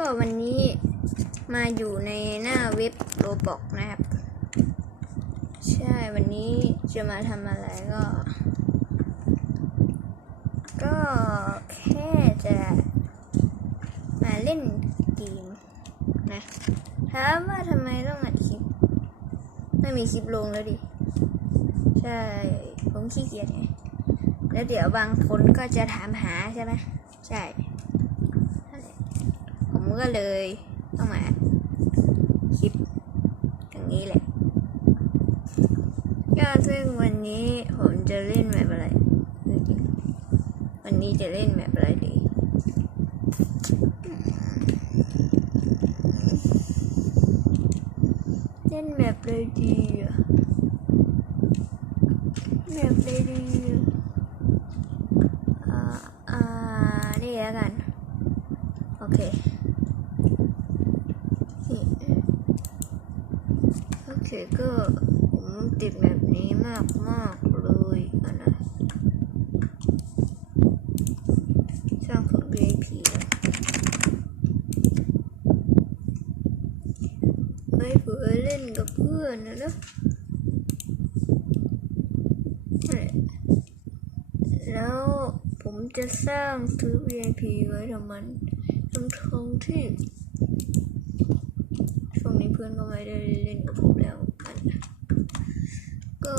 ก็วันนี้มาอยู่ในหน้าเว็บโรบอกนะครับ ใช่วันนี้จะมาทำอะไรก็ ก็แค่จะมาเล่นเกมนะถามว่าทำไมต้องอัดคลิป ไม่มีคลิปลงแล้วดิ ใช่ ผมขี้เกียจไงแล้วเดี๋ยวบางคนก็จะถามหาใช่ไหมใช่ ก็เลยต้องมาคลิปอย่างนี้แหละก็ซึ่งวันนี้ผมจะเล่นแบบอะไร วันนี้จะเล่นแบบอะไรดีเล่นแบบเลยดีอะแบบเลยดีอะอ่า อ่า นี่แล้วกัน โอเคนี่ โอเคก็ผมติดแบบนี้มากมากเลยอะนะสร้างของ VIP ไว้เผื่อเล่นกับเพื่อนนะนะและแล้วผมจะสร้างซื้อ VIP ไว้ทำมันทั้งทงที่ช่วงนี้เพื่อนก็ไม่ได้เล่นกับผมแล้ว ก็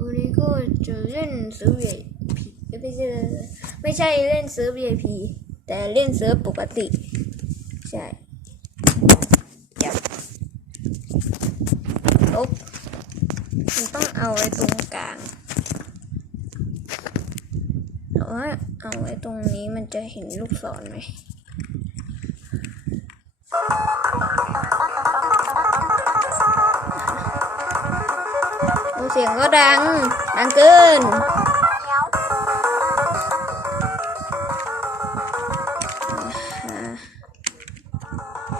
วันนี้ก็จะเล่นเซิร์ฟ VIP ไม่ใช่ไม่ใช่เล่นเซิร์ฟ VIP แต่เล่นเซิร์ฟปกติ ใช่เดี๋ยวลบมันต้องเอาไว้ตรงกลางแต่ว่าเอาไว้ตรงนี้มันจะเห็นลูกศรไหม สียงก็ดัง ดังเกิน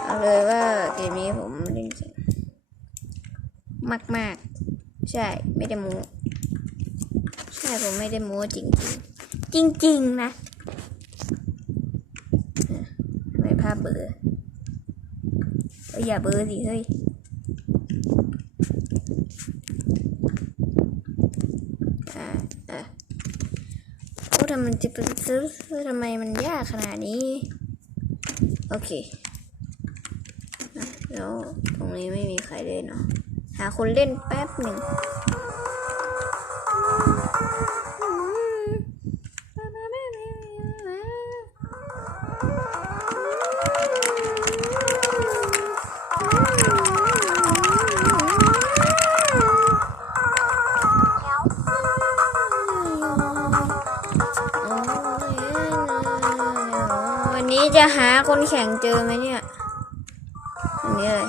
เอาเลยว่าเกมนี้ผมเล่นเก่งมากมากๆใช่ ไม่ได้ม้ใช่ ผมไม่ได้ม้จริงจริงๆจริงๆนะไม่ภาพเบอเอ้ยอย่าเบลอสิเฮ้ย อ่าอะ โอ้ทำไมมันจะเป็นซื้อทำไมมันยากขนาดนี้ โอเคแล้วตรงนี้ไม่มีใครเล่นเนาะหาคนเล่นแป๊บหนึ่ง จะหาคนแข่งเจอไหมเนี่ยอันนี้เลย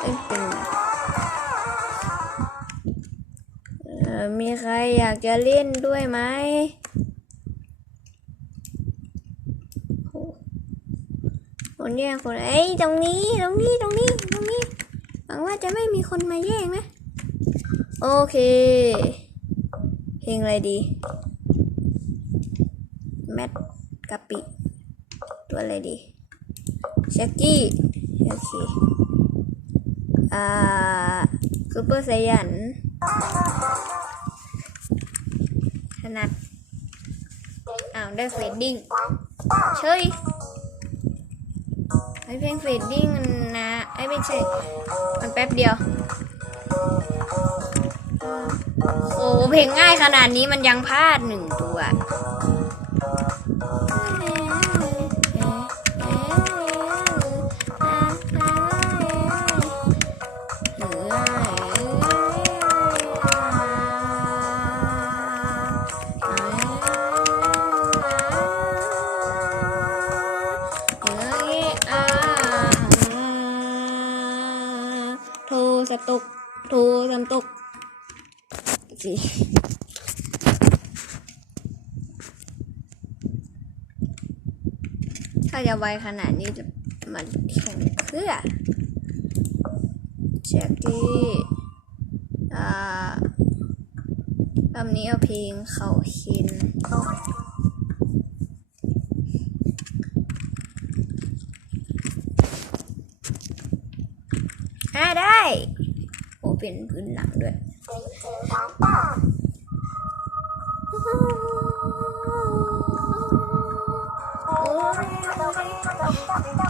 เอ้ยเป็นไงเอ่อมีใครอยากจะเล่นด้วยไหมโอ้คนแย่งคนเอ้ยตรงนี้ตรงนี้ตรงนี้ตรงนี้หวังว่าจะไม่มีคนมาแย่งนะ โอเค เพลงอะไรดี กะปิ ตัวอะไรดีเชกกี้โอเค อ่าซูเปอร์ไซยันถนัดอ้าวได้เฟดดิ้งเชยไอเพลงเฟดดิ้งมันนะไอไม่ใช่ มันแป๊บเดียว โอ้เพลงง่ายขนาดนี้มันยังพลาดหนึ่งตัว สตกโทสัะตกสิถ้าจะไวขนาดนี้จะมันแข่งเพื่อแจ็คกี้อ่าลำนี้เอาเพลงเขาหินเข้าได้ ลี่ยนพื้นหลังด้วยอ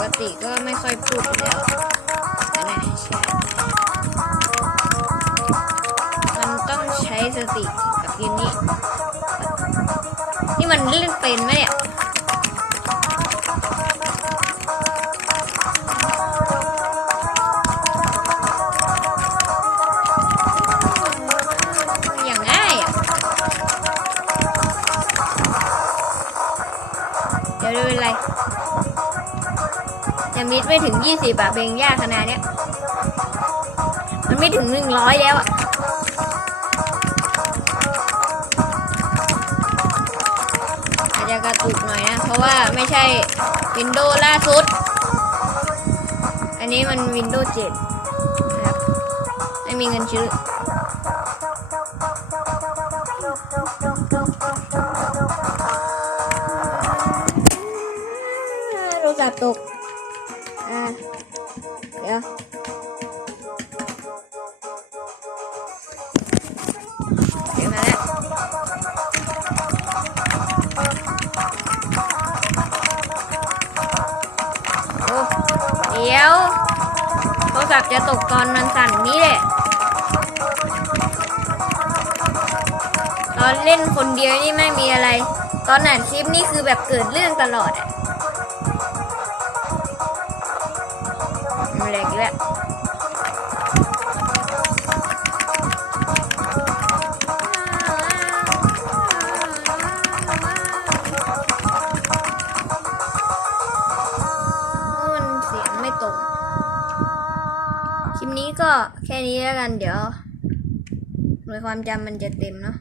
กติก็ไม่ค่อยพูดแล้วแต่นะใช่มันต้องใช้สติกับเกมนี้ นี่มันเล่นเป็นไหมเนี่ยอย่างง่ายอะเดี๋ยวดูเป็นไร จะมิดไม่ถึงยี่สิบอะเพลงยากขนาดเนี้ย มันไม่ถึงหนึ่งร้อยแล้วอะอาจจะกระตุกหน่อยนะ เพราะว่าไม่ใช่วินโดว์ล่าสุด อันนี้มันวินโดว์7นะครับ ไม่มีเงินซื้อโทรศัพท์ตก ศัพท์จะตกตอนมันสั่นนี่แหละ ตอนเล่นคนเดียวนี่ไม่มีอะไร ตอนอ่านคลิปนี่คือแบบเกิดเรื่องตลอดอะมันแหลกอีกแล้ว แค่นี้แล้วกันเดี๋ยวหน่วยความจำมันจะเต็มเนาะ